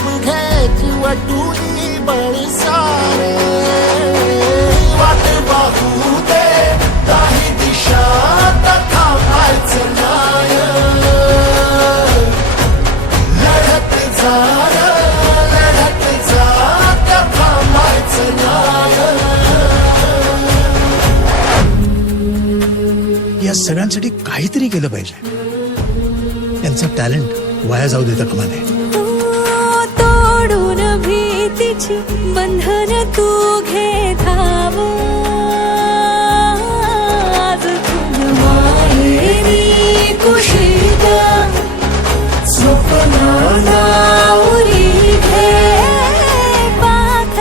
पुढे किंवा टुनी बळसारे वाट पाहू दे काही दिशा थांबायचं नाय लढत जा थांबायचं नाय या सगळ्यांसाठी काहीतरी केलं पाहिजे त्यांचं टॅलेंट वाया जाऊ देता कामा नये तोडून भीतीची बंधन तू घे धाव आज तुझ माहेरी कुशीत स्वप्नाला